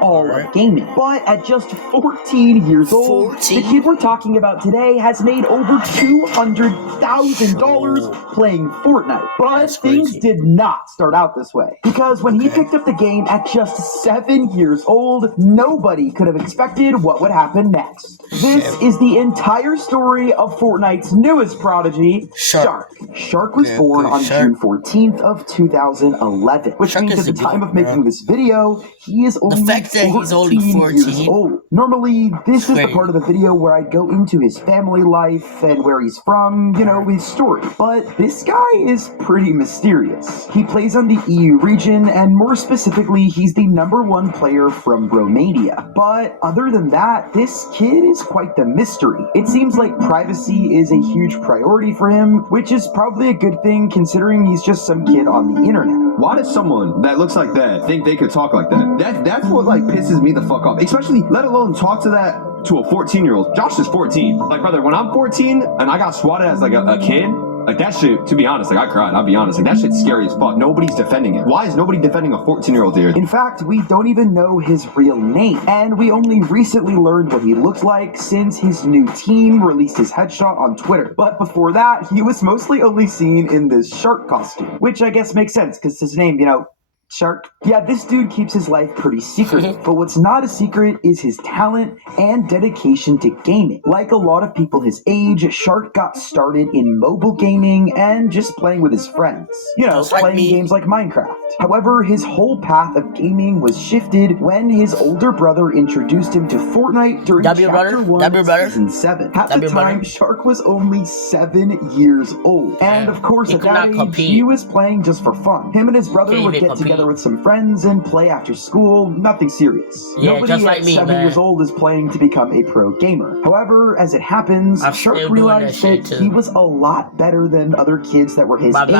all of gaming. But at just 14 years old, the kid we're talking about today has made over $200,000 playing Fortnite. But things did not start out this way, because when he picked up the game at just 7 years old, nobody could have expected what would happen next. This is the entire story of Fortnite's newest prodigy, shxrk. shxrk was born on June 14th of 2011, which means at the time of making this video, he is only 14 years old. Normally, this is the part of the video where I go into his family life and where he's from, you know, his story. But this guy is pretty mysterious. He plays on the EU region, and more specifically, he's the #1 player from Romania. But other than that, this kid is quite the mystery. It seems like privacy is a huge priority for him, which is probably a good thing considering he's just some kid on the internet. Why does someone that looks like that think they could talk like that? That's what like pisses me the fuck off. Especially, let alone talk to a 14-year-old. Josh is 14. Like, brother, when I'm 14 and I got swatted as like a kid, like that shit, to be honest, like I cried, I'll be honest, like that shit's scary as fuck. Nobody's defending it. Why is nobody defending a 14-year-old here? In fact, we don't even know his real name, and we only recently learned what he looks like since his new team released his headshot on Twitter. But before that, he was mostly only seen in this shark costume, which I guess makes sense because his name, you know, shxrk. Yeah, this dude keeps his life pretty secret, but what's not a secret is his talent and dedication to gaming. Like a lot of people his age, shxrk got started in mobile gaming and just playing with his friends. You know, playing games like Minecraft. However, his whole path of gaming was shifted when his older brother introduced him to Fortnite during Chapter 1 Season 7. At the time, shxrk was only 7 years old. And of course, at that age, he was playing just for fun. Him and his brother would get together with some friends and play after school, nothing serious. Nobody at 7 years old is playing to become a pro gamer. However, as it happens, shxrk realized that he was a lot better than other kids that were his age.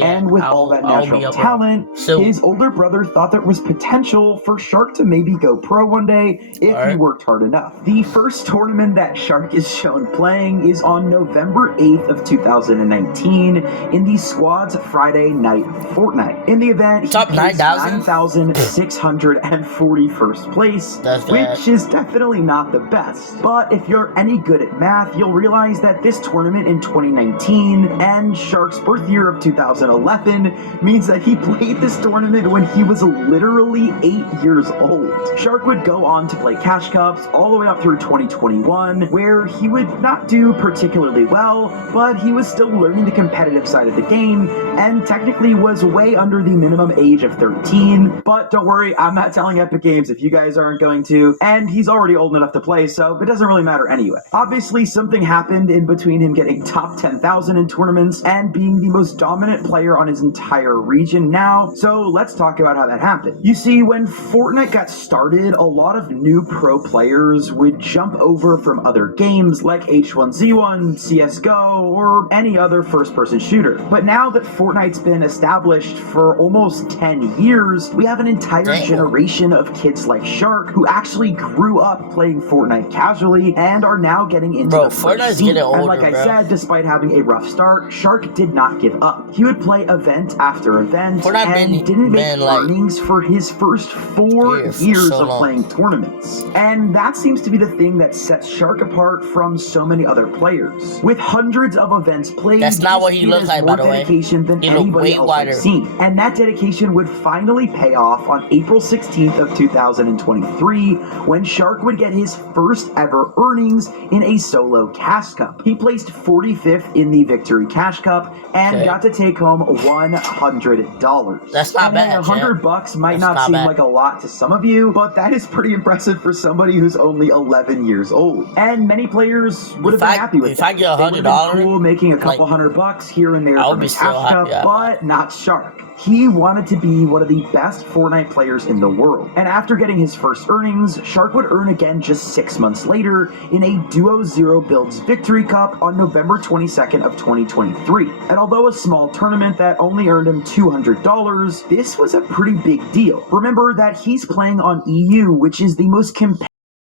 And with all that natural talent, his older brother thought there was potential for shxrk to maybe go pro one day if he worked hard enough. The first tournament that shxrk is shown playing is on November 8th of 2019 in the Squad's Friday Night Fortnite. In the event, he 9,641st place, which is definitely not the best. But if you're any good at math, you'll realize that this tournament in 2019 and shxrk's birth year of 2011 means that he played this tournament when he was literally 8 years old. shxrk would go on to play Cash Cups all the way up through 2021, where he would not do particularly well, but he was still learning the competitive side of the game, and technically was way under the minimum age of 13, but don't worry, I'm not telling Epic Games if you guys aren't going to, and he's already old enough to play, so it doesn't really matter anyway. Obviously, something happened in between him getting top 10,000 in tournaments and being the most dominant player on his entire region now, so let's talk about how that happened. You see, when Fortnite got started, a lot of new pro players would jump over from other games like H1Z1, CSGO, or any other first-person shooter. But now that Fortnite's been established for almost 10 years, we have an entire generation of kids like shxrk who actually grew up playing Fortnite casually and are now getting into the Fortnite's getting older, and like I said, despite having a rough start, shxrk did not give up. He would play event after event and didn't make earnings for his first 4 years of playing tournaments. And that seems to be the thing that sets shxrk apart from so many other players. With hundreds of events played, that's not what he looks like, by the way. Dedication than anybody else I've seen. And that dedication would finally pay off on April 16th of 2023 when shxrk would get his first ever earnings in a solo Cash Cup. He placed 45th in the Victory Cash Cup and got to take home $100. That's not bad. $100 might not seem like a lot to some of you, but that is pretty impressive for somebody who's only 11 years old. And many players would have been happy with that. If I get $100, cool making a couple $100 here and there from a Cash Cup, but not shxrk. He wanted to be one of the best Fortnite players in the world. And after getting his first earnings, shxrk would earn again just 6 months later in a Duo Zero Builds Victory Cup on November 22nd of 2023. And although a small tournament that only earned him $200, this was a pretty big deal. Remember that he's playing on EU, which is the most competitive